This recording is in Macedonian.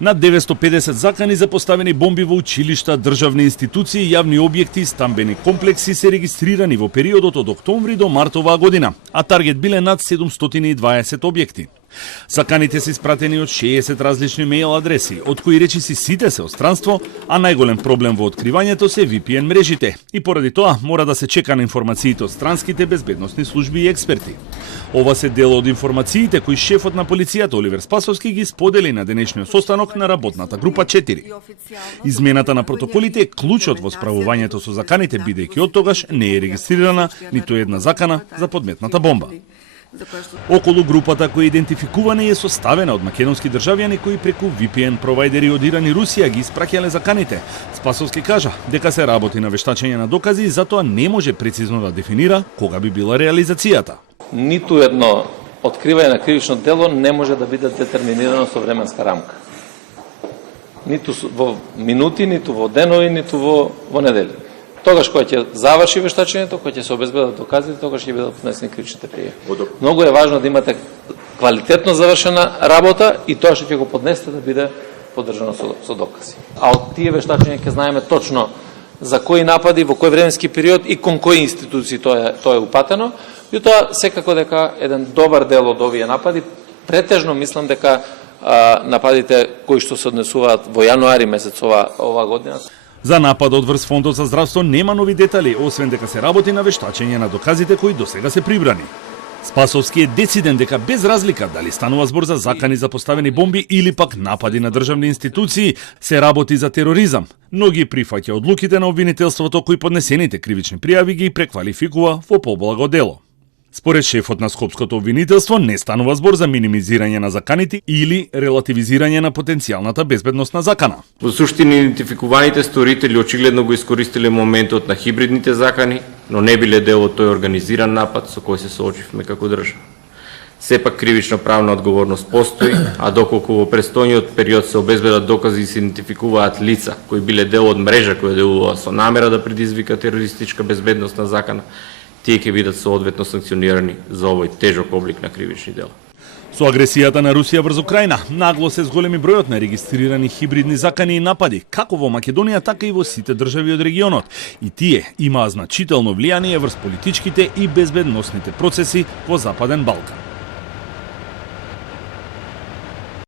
Над 950 закани за поставени бомби во училишта, државни институции, јавни објекти и стамбени комплекси се регистрирани во периодот од октомври до март оваа година, а таргет биле над 720 објекти. Заканите се испратени од 60 различни мејл адреси, од кои речиси сите се од странство, а најголем проблем во откривањето се VPN мрежите. И поради тоа мора да се чека на информациите од странските безбедносни служби и експерти. Ова се дел од информациите кои шефот на полицијата Оливер Спасовски ги сподели на денешниот состанок на работната група 4. Измената на протоколите е клучот во справувањето со заканите, бидејќи од тогаш не е регистрирана ниту една закана за подметната бомба. Околу групата која е идентификувана е составена од македонски државјани кои преку VPN провајдери од Иран и Русија ги испраќале заканите. Спасовски кажа дека се работи на вештачење на докази и затоа не може прецизно да дефинира кога би била реализацијата. Ниту едно откривање на кривично дело не може да биде детерминирано со временска рамка. Ниту во минути, ниту во денови, ниту во недели. Тогаш кога ќе заврши вештачењето, кога ќе се обезбедат доказите, тогаш ќе бидат поднесени кривичните пријави. Многу е важно да имате квалитетно завршена работа и тоа што ќе го поднесете да биде поддржано со докази. А од тие вештачења ќе знаеме точно за кои напади, во кој временски период и кон кои институции тоа е упатено. И тоа секако дека еден добар дел од овие напади, претежно мислам дека нападите кои што се однесуваат во јануари месец ова година. За нападот врз Фондот за здравство нема нови детали, освен дека се работи на вештачење на доказите кои досега се прибрани. Спасовски е дециден дека без разлика дали станува збор за закани за поставени бомби или пак напади на државни институции, се работи за тероризам, но ги прифаќа одлуките на обвинителството кои поднесените кривични пријави ги преквалификува во поблаго дело. Според шефот на Скопското обвинителство не станува збор за минимизирање на заканите или релативизирање на потенцијалната безбедносна закана. Во суштина идентификуваните сторители очигледно го искористиле моментот на хибридните закани, но не биле дел од тој организиран напад со кој се соочивме како држава. Сепак кривична правна одговорност постои, а доколку во престојниот период се обезбедат докази и се идентификуваат лица кои биле дел од мрежа која делува со намера да предизвика терористичка безбедносна закана, тие ќе бидат соодветно санкционирани за овој тежок облик на кривични дела. Со агресијата на Русија врз Украина, нагло се зголеми бројот на регистрирани хибридни закани и напади, како во Македонија, така и во сите држави од регионот. И тие имаа значително влијание врз политичките и безбедносните процеси во Западен Балкан.